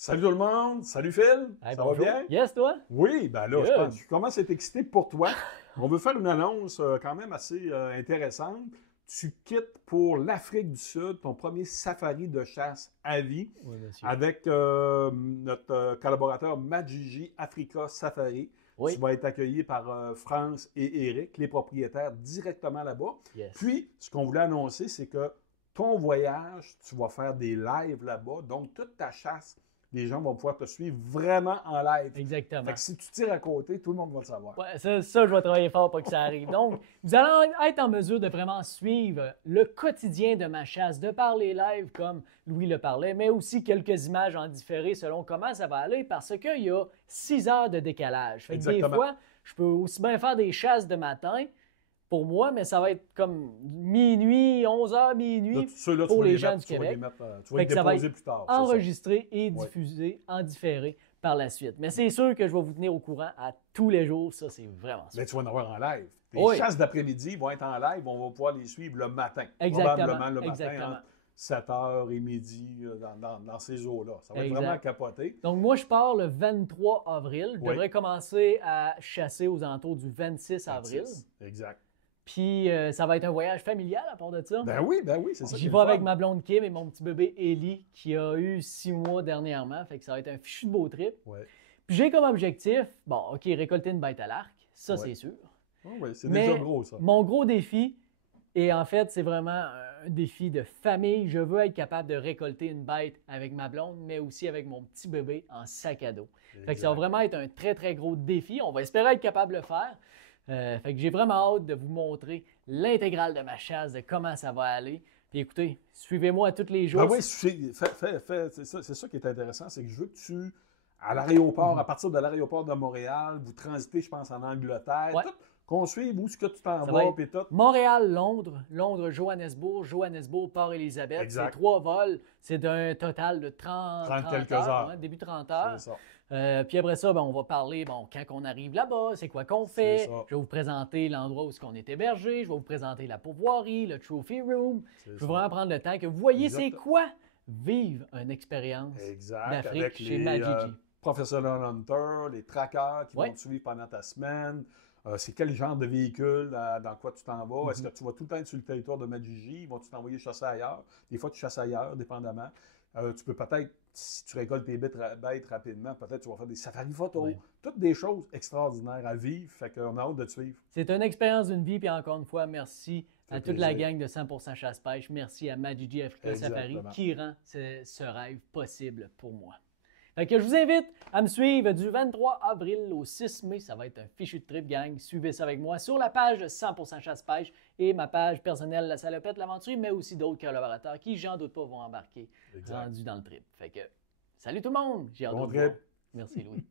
Salut tout le monde, salut Phil, Hey, ça bonjour. va bien? Yes, toi? Oui, ben là, Good. je commence à être excité pour toi. On veut faire une annonce quand même assez intéressante. Tu quittes pour l'Afrique du Sud, ton premier safari de chasse à vie, Oui, monsieur. avec notre collaborateur Majiji Africa Safari. Oui. Tu vas être accueilli par France et Eric, les propriétaires, directement là-bas. Yes. Puis, ce qu'on voulait annoncer, c'est que ton voyage, tu vas faire des lives là-bas. Donc, toute ta chasse, les gens vont pouvoir te suivre vraiment en live. Exactement. Fait que si tu tires à côté, tout le monde va le savoir. Ouais, ça, je vais travailler fort pour que ça arrive. Donc, vous allez être en mesure de vraiment suivre le quotidien de ma chasse, de par les lives comme Louis le parlait, mais aussi quelques images en différé selon comment ça va aller parce qu'il y a 6 heures de décalage. Fait que des Exactement. fois, je peux aussi bien faire des chasses de matin pour moi, mais ça va être comme minuit, 11h, Là, minuit ceux-là, tu pour vas les les gens mettre, du tu vas les Québec. mettre, tu vas Fait les que ça va déposer être plus tard. c'est ça. enregistré et diffusé en différé par la suite. Mais c'est sûr que je vais vous tenir au courant à tous les jours. Ça, c'est vraiment sûr. Mais tu vas en avoir en live. Tes Oui. chasses d'après-midi vont être en live. On va pouvoir les suivre le matin. Exactement. Probablement le matin Exactement. entre 7h et midi dans ces eaux-là. Ça va être Exact. vraiment capoté. Donc, moi, je pars le 23 avril. Je Oui. devrais commencer à chasser aux alentours du 26 avril. 26. Exact. Puis, ça va être un voyage familial à part de ça. Ben oui, c'est ça. J'y vais avec ma blonde Kim et mon petit bébé Ellie qui a eu 6 mois dernièrement. Fait que ça va être un fichu de beau trip. Ouais. Puis, j'ai comme objectif, bon, OK, récolter une bête à l'arc. Ça, Ouais. c'est sûr. Oh, oui, c'est Mais déjà gros, ça. mon gros défi, et en fait, c'est vraiment un défi de famille. Je veux être capable de récolter une bête avec ma blonde, mais aussi avec mon petit bébé en sac à dos. Fait que ça va vraiment être un très, très gros défi. On va espérer être capable de le faire. Fait que j'ai vraiment hâte de vous montrer l'intégrale de ma chasse, de comment ça va aller. Puis écoutez, suivez-moi tous les jours. Ben oui, c'est ça qui est intéressant, c'est que je veux que tu, à l'aéroport, à partir de l'aéroport de Montréal, vous transitez, je pense, en Angleterre, Ouais. tout, qu'on suive où est-ce que tu t'en Ça va vas, être puis tout. Montréal, Londres, Londres, Johannesburg, Johannesburg, Port-Élisabeth. Exact. C'est 3 vols. C'est d'un total de 30 quelques heures. hein, début 30 heures. C'est ça. Puis après ça, ben, on va parler, bon, quand on arrive là-bas, c'est quoi qu'on C'est fait. ça. Je vais vous présenter l'endroit où on est hébergé. Je vais vous présenter la pourvoirie, le trophy room. C'est Je veux ça. vraiment prendre le temps que vous voyez c'est Exact. quoi vivre une expérience Exact. d'Afrique Avec chez les Majiji. professionnels hunters, les trackers qui Ouais. vont te suivre pendant ta semaine. C'est quel genre de véhicule dans quoi tu t'en vas? Est-ce que tu vas tout le temps être sur le territoire de Majiji? Vont-tu t'envoyer chasser ailleurs? Des fois, tu chasses ailleurs, dépendamment. Tu peux peut-être, si tu récoltes tes bêtes rapidement, peut-être tu vas faire des safaris photos. Oui. Toutes des choses extraordinaires à vivre. Fait qu'on a hâte de te suivre. C'est une expérience d'une vie, puis encore une fois, merci Ça à fait toute la plaisir. gang de 100% chasse-pêche. Merci à Majiji Africa Safari Exactement. qui rend ce rêve possible pour moi. Fait que je vous invite à me suivre du 23 avril au 6 mai. Ça va être un fichu de trip, gang. Suivez ça avec moi sur la page de 100% chasse-pêche et ma page personnelle La Salopette, l'Aventure, mais aussi d'autres collaborateurs qui, j'en doute pas, vont embarquer Exact. rendus dans le trip. Fait que, salut tout le monde! J'ai hâte Bon de vous voir. trip. Merci, Louis.